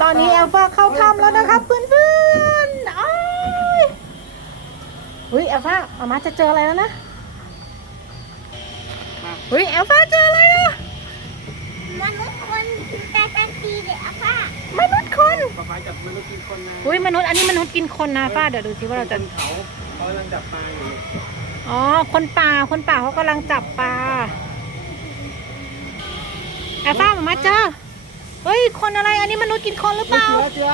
ตอนนี้แอลฟาเข้าถ้ำแล้วนะครับเพื่อนๆอ้ายเฮ้ยแอลฟาอาม่าจะเจออะไรแล้วนะเฮ้ยแอลฟาเจออะไรนะมนุษย์คนแต่ทันทีเลยอะป้าม นุษย์คน ป้าฟ้าจับมนุษย์กินคนนะ เฮ้ยมนุษย์อันนี้มนุษย์กินคนนะฟ้าเดี๋ยวดูสิว่าเราจะ เขากำลังจับปลาอยู่ อ๋อคนป่าเขากำลังจับปลาแอลฟามาเจอเฮ้ยคนอะไรอันนี้มนุษย์กินคนหรือเปล่า เสือ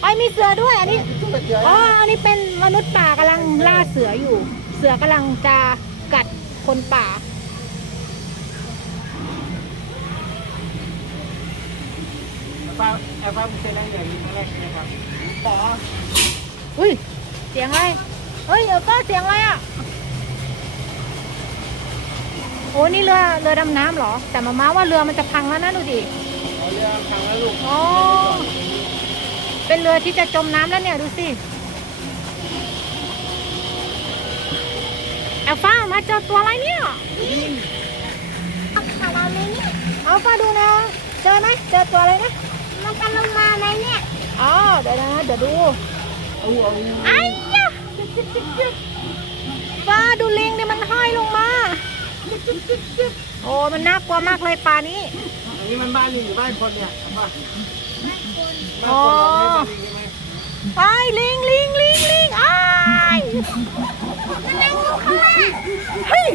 ไอ้มีเสือด้วยอันนี้ เสือ อ๋ออันนี้เป็นมนุษย์ป่ากำลังล่าเสืออยู่ เสือกำลังจะกัดคนป่าแอลฟ้าเคยได้อย่างนี้ครั้งแรกใช่ไหมครับป๋อ อุ้ยเสียงอะไรเฮ้ยเดี๋ยวก็เสียงอะไรอ่ะโอ้นี่เรือดำน้ำเหรอแต่มาม่าว่าเรือมันจะพังแล้วนะดูดิ เอาเรือพังแล้วลูก อ๋อเป็นเรือที่จะจมน้ำแล้วเนี่ยดูสิแอลฟ้ามาเจอตัวอะไรเนี่ย เอาขาเราไหมเนี่ย เอาฟ้าดูนะเจอไหมเจอตัวอะไรนะ มันจะลงมาไหมเนี่ย อ๋อเดี๋ยวนะเดี๋ยวดู เอา ไอ้ยะฟ้าดูลิงเนี่ยมันห้อยลงมาโอ้มันน่ากลัวมากเลยปลานี้ อันนี้มันบ้านลิงหรือบ้านคนเนี่ยครับป้า อ๋อ ไอ้ลิงไอ้ มันนั่งอยู่ข้างล่าง เฮ้ย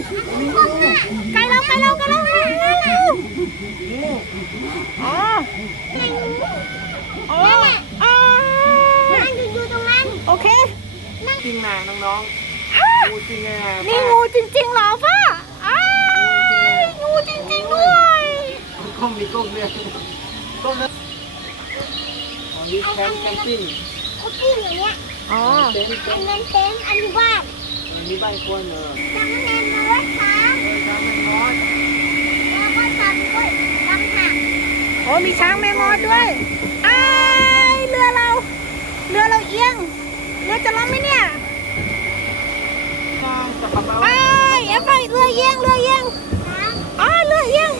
คนน่ะ ไกลแล้วอ๋อ นั่งอยู่ อ๋ออ๋อ นั่งอยู่ตรงนั้น โอเค จริงนะน้องๆงูจริงไง นี่งูจริงๆเหรอฟ้าอ้ายงูจริงๆด้วย ก้มมีก้มเนี่ยก้มนะอ๋อนี่แคมปิ้ง คุกกี้อย่างเงี้ย อ๋อ เต็นท์ อันนั้นเต็มอันนี้บ้าน นี่บ้านคนจำแนนมาไว้ค้าง ช้างมันน้อย แล้วก็จำด้วยจำหัก โอ้มีช้างแม่มดด้วยอ้ายเรือเราเอียงเรือจะล้มไหมเนี่ย จับปลา ไอ้เอฟไปเรือเอียงอ๋อเรือเอียง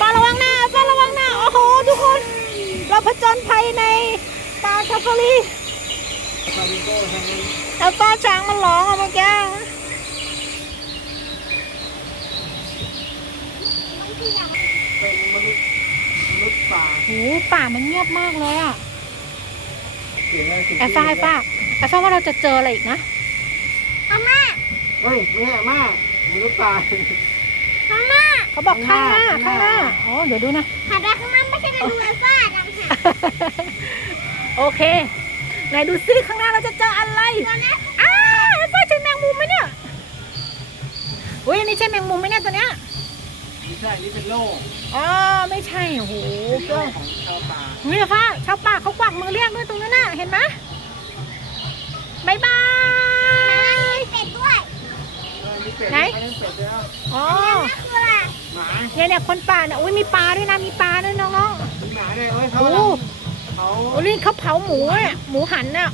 ปลาระวังหน้าโอ้โหทุกคนเราผจญภัยในป่าซาฟารี ฟาริโก้ทางนี้ แล้วป้าช้างมันร้องอะเมื่อกี้ เป็นมนุษย์ป่า โหป่ามันเงียบมากเลยอะ เสียงอะไร แอฟฟ้าว่าเราจะเจออะไรอีกนะ อาม่า เฮ้ยไม่ใช่มากมนุษย์ป่า อาม่า เขาบอกข้างหน้า ข้างหน้า อ๋อเดี๋ยวดูนะ หัดรักข้างล่างไม่ใช่เป็นดูไอ้ฟ้าจำหัก โอเคไหนดูซิข้างหน้าเราจะเจออะไร ตัวนั้น แอฟฟ้าใช่แมงมุมไหมเนี่ยอุ้ยอันนี้ใช่แมงมุมไหมเนี่ยตัวเนี้ย ไม่ใช่นี่เป็นโล่ อ๋อไม่ใช่โอ้โห เป็นโล่ของชาวป่า นี่แหละฟ้าชาวป่าเขากวักมือเรียกด้วยตรงนั้นน่ะเห็นไหมบ๊ายบาย เป็ดด้วย มีเป็ด ไหน อันนั้นเป็ดแล้ว อ๋อ นั่นคืออะไร หมา เนี่ยคนป่าเนี่ยอุ้ยมีปลาด้วยนะมีปลาด้วยน้อง มีหมาด้วยเฮ้ย ๆ เขา โอ้ เขา โอ้นี่เขาเผาหมูอ่ะหมูหันน่ะ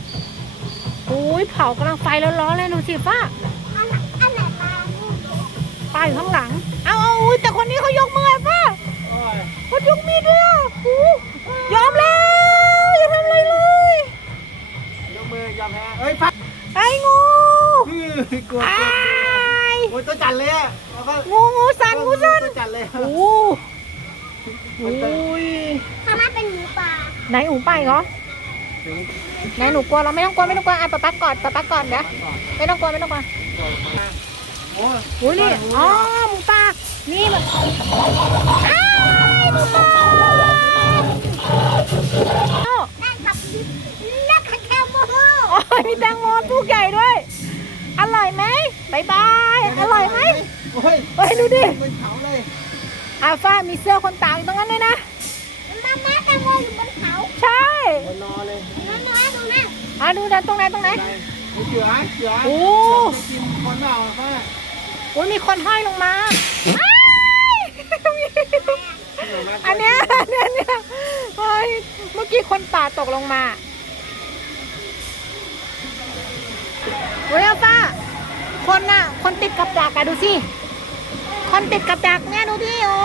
โอ้ยเผากำลังไฟร้อนๆเลยดูสิฟ้า อันไหนปลา ปลาอยู่ข้างหลังเอาอุ้ยแต่คนนี้เขายกมือฟ้า โอ้ย เขายกมีดด้วยอ่ะโอ้ยอมแล้วอย่าทำอะไรเลย ยกมือยอมแพ้เฮ้ยพัก ไอ้งู กลัว ไอ้ โอ้ยตัวจันเลยอ่ะแล้วก็ งูสั่น ตัวจันเลย โอ้โห ข้างล่างเป็นหมูป่า ไหนหนูไปเหรอไหนหนูกลัวเราไม่ต้องกลัวอ่ะป๊าป๊ากอดเดี๋ยวไม่ต้องกลัว โอ้ย อุ้ยนี่อ๋อหมูป่านี่มันอ้าวหมูป่าอ้าว ได้กับนักแคลโมโห โอ้ยมีแตงโมลูกใหญ่ด้วยอร่อยไหมบายบายอร่อยไหม โอ้ย เฮ้ยดูดิ เป็นเขาเลย อาฟ้ามีเสื้อคนตากอยู่ตรงนั้นเลยนะ มาแตงโมอยู่บนเขา ใช่ บนนอเลย น้อยๆตรงนั้น ดูนะตรงไหน เสือ โอ้ กินคนเปล่าป้า อุ้ยมีคนห้อยลงมาอ้ายอันเนี้ยเฮ้ยเมื่อกี้คนป่าตกลงมาเฮ้ยป้าคนติดกับดักอะดูสิคนติดกับดักเนี่ยดูดิโอ้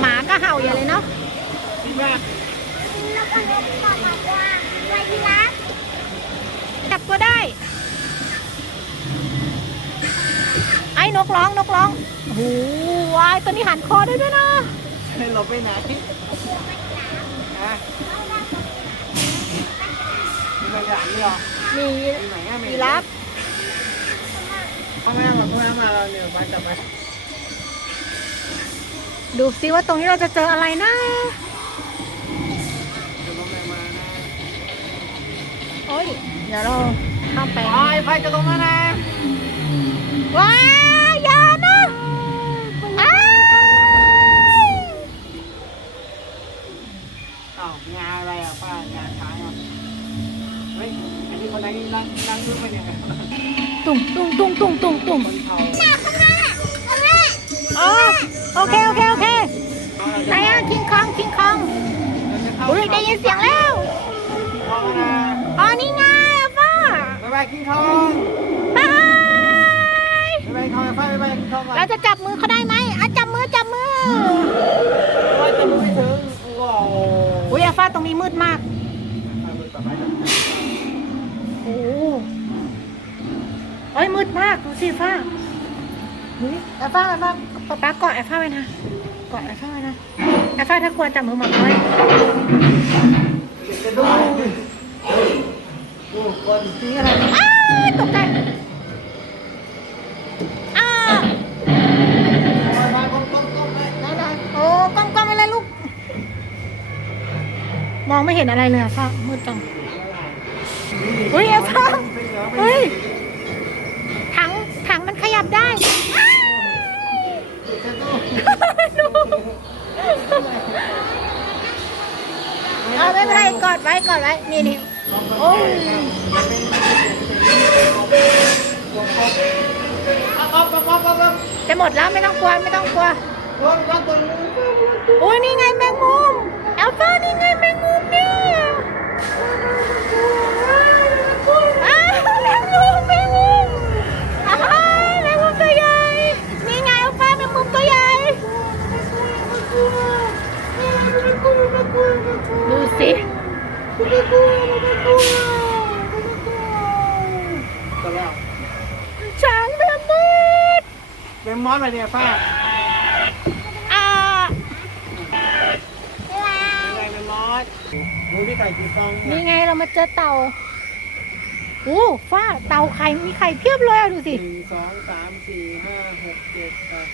หมาก็เห่า แล้วก็นกต่อมาว่ายีราฟ จับตัวได้ ไอ้นกร้องโอ้โหวายตัวนี้หันคอได้ด้วยนะ ให้เราไปไหนฮะมีกระดาษนี่หรอ มี มีไหนอ่ะ ยีราฟ พ่อแม่มาเราเนี่ยมาจับมา ดูซิว่าตรงนี้เราจะเจออะไรนะ เดี๋ยวพ่อแม่มานะ โอ้ยเดี๋ยวเราข้ามไป ไฟจะตรงนั้นนะ ว้ายอย่านะอ้าย อ้าวงานอะไรอ่ะป้างานช้างอ่ะเฮ้ยอันนี้คนนั่งขึ้นไปเนี่ย ตุ่ม คนเขา หน้าข้างหน้าข้างหน้า อ๋อโอเคไหนอะคิงคองอุ้ยได้ยินเสียงแล้ว ทองนะ อ๋อนี่ไงอะป้า บ๊ายบายคิงทอง บาย บ๊ายบายทองไฟบ๊ายบายคิงทองก่อน เราจะจับมือเขาได้ไหมอ่ะจับมือ ว่าจะไม่ถึงว้าว อุ้ยอาฟ้าตรงนี้มืดมากโอ้เอ้ยมืดมากดูสิฟ้าอุ้ยอาฟ้าป๊ากอดอาฟ้าไว้นะกอดอาฟ้าไว้นะอาฟ้าถ้ากลัวจับมือหมดไว้ จะดูดูคน นี่อะไรอ้าวตกใจอ้าว มาก้มเลย ได้โอ้ก้มไปเลยลูกมองไม่เห็นอะไรเลยอะฟ้ามืดจังอุ้ยอาฟ้าเฮ้ยถังมันขยับได้เอาไม่เป็นไรกอดไว้นี่โอ้ยจะหมดแล้วไม่ต้องกลัวโอ้ยนี่ไงแมงมุมแอลฟ้านี่ไงแมงมุมเนี่ยอ้าวแมงมุมอ้าวแมงมุมตัวใหญ่นี่ไงแอลฟ้าแมงมุมตัวใหญ่ดูสิ ตัวแล้ว ช้างแมงมุม เป็นมอสอะไรเนี่ยป้า อ่า เป็นไงเป็นมอสดูที่ไข่กี่ฟอง นี่ไงเรามาเจอเต่าโอ้ฟ้าเต่าไข่มีไข่เพียบเลยอะดูสิ 1 2 3 4 5 6 7 8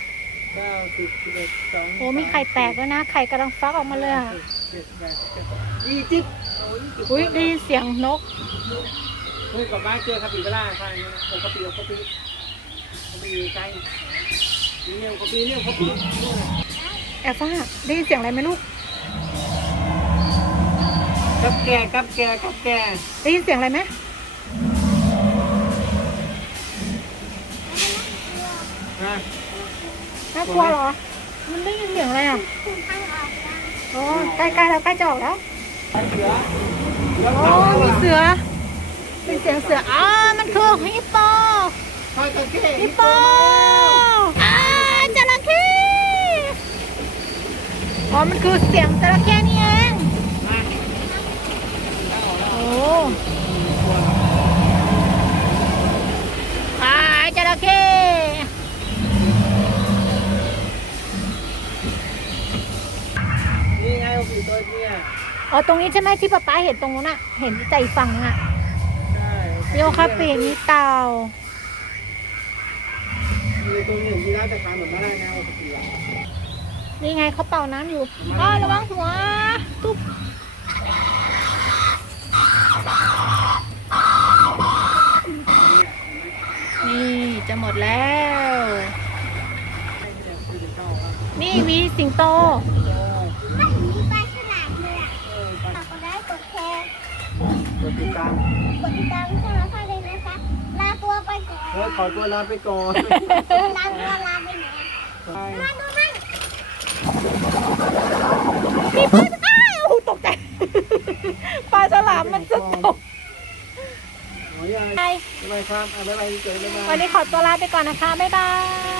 9 10 11 12 โอ้มีไข่แตกแล้วนะไข่กำลังฟักออกมาเลยอะ 20 อุ้ยได้ยินเสียงนก เฮ้ยกับบ้านเจอคาปิบาร่าใช่ไหมโอ้คาปิใกล้เนี่ยคาปิเนี่ย แอลฟ้าได้ยินเสียงอะไรไหมลูก กับแก ได้ยินเสียงอะไรไหม นะ น่ากลัวเหรอ มันได้ยินเสียงอะไรอ่ะ ทางออกแล้ว โอ้ใกล้แล้วใกล้จะออกแล้ว เสือ โอ้มีเสือเป็นเสียงเสืออ๋อมันคือฮิปโป คอยตะเกีย ฮิปโปอ่าจระเข้อ๋อมันคือเสียงจระเข้นี่เองโอ้อ่าจระเข้ นี่ไงโอ้โหตัวเนี่ย อ๋อตรงนี้ใช่ไหมที่ป๊าป๊าเห็นตรงนู้นอะเห็นใจอีกฝั่งนึงอะ ใช่ มีโอคาเปมีเต่า มีตัวนี้ยีราฟแต่ขาเหมือนไม่ได้นะโอ้โห นี่ไงเขาเป่าน้ำอยู่อ๋อระวังหัวตุ๊บนี่จะหมดแล้ว นี่มีสิงโต ไม่มีปลาฉลามเลยอ่ะกดไลค์กดแชร์ กดติดตาม กดติดตามช่องเราได้เลยนะคะลาตัวไปก่อน ขอตัวลาไปก่อน ลาตัวลาไปไหนมาดูมัน มีปลาอ้าวโอ้โหตกใจ ปลาฉลามมันจะตก โอ้ย ไป บ๊ายบายครับบ๊ายบายเกิดบ๊ายบาย วันนี้ขอตัวลาไปก่อนนะคะ บ๊ายบาย